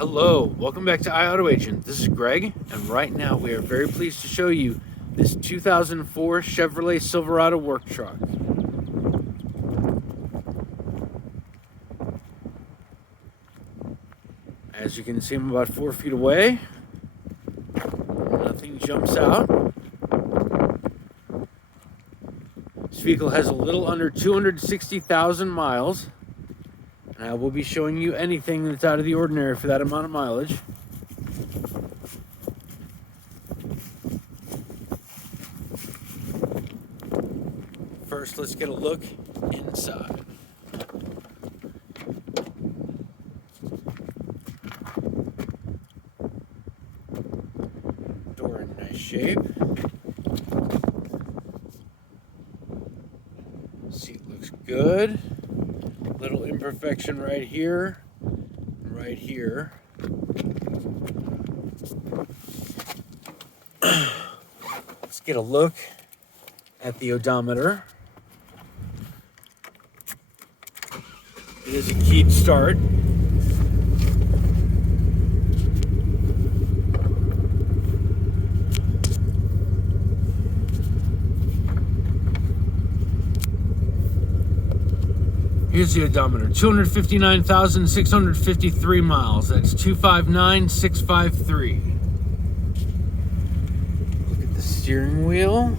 Hello, welcome back to iAutoAgent. This is Greg, and right now we are very pleased to show you this 2004 Chevrolet Silverado work truck. As you can see, I'm about 4 feet away. Nothing jumps out. This vehicle has a little under 260,000 miles. And I will be showing you anything that's out of the ordinary for that amount of mileage. First, let's get a look inside. Door in nice shape. Seat looks good. Little imperfection right here, right here. Let's get a look at the odometer. It is a keyed start. Here's the odometer, 259,653 miles. That's 259,653. Look at the steering wheel.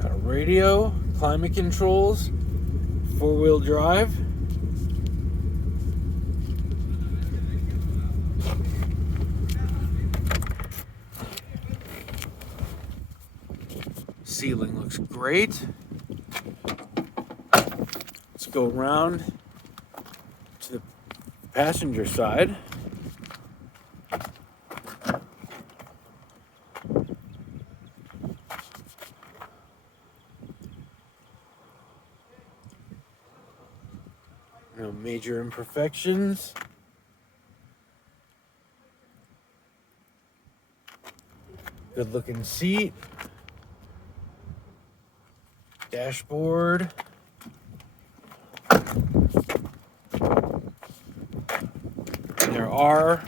Got a radio, climate controls, four-wheel drive. Ceiling looks great. Let's go around to the passenger side. No major imperfections. Good looking seat. Dashboard. And there are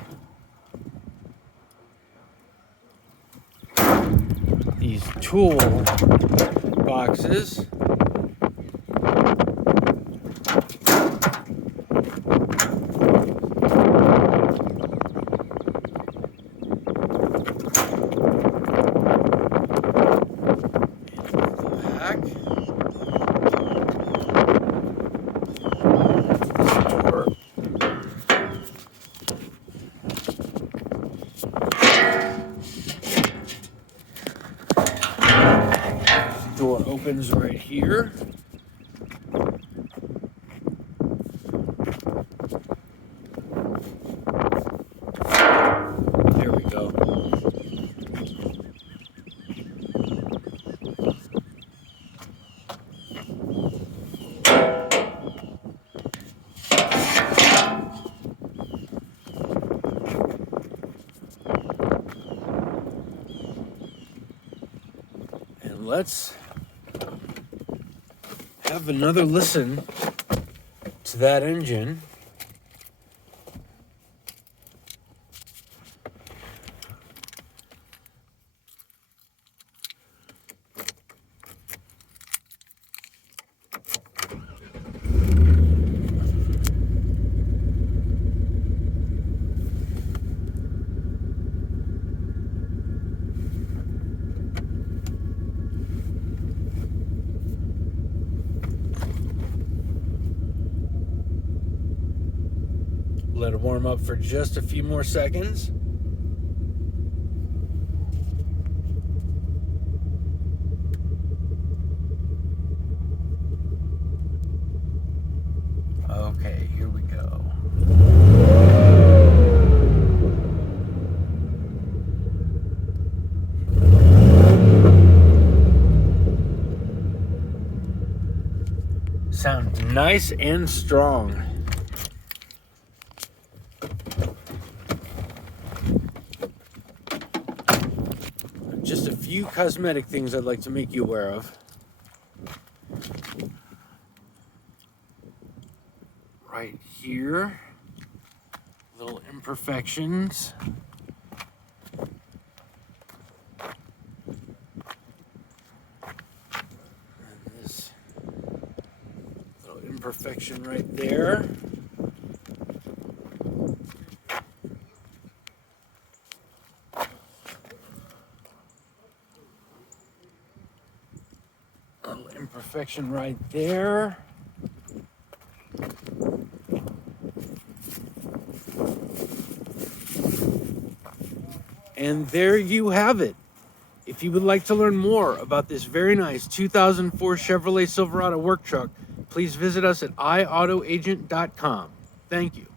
these tool boxes. Door opens right here. There we go. And let's have another listen to that engine. Let it warm up for just a few more seconds. Okay, here we go. Sound nice and strong. Just a few cosmetic things I'd like to make you aware of. right here. Little imperfections. And this little imperfection right there. Little imperfection right there. And there you have it. If you would like to learn more about this very nice 2004 Chevrolet Silverado work truck, please visit us at iAutoAgent.com. Thank you.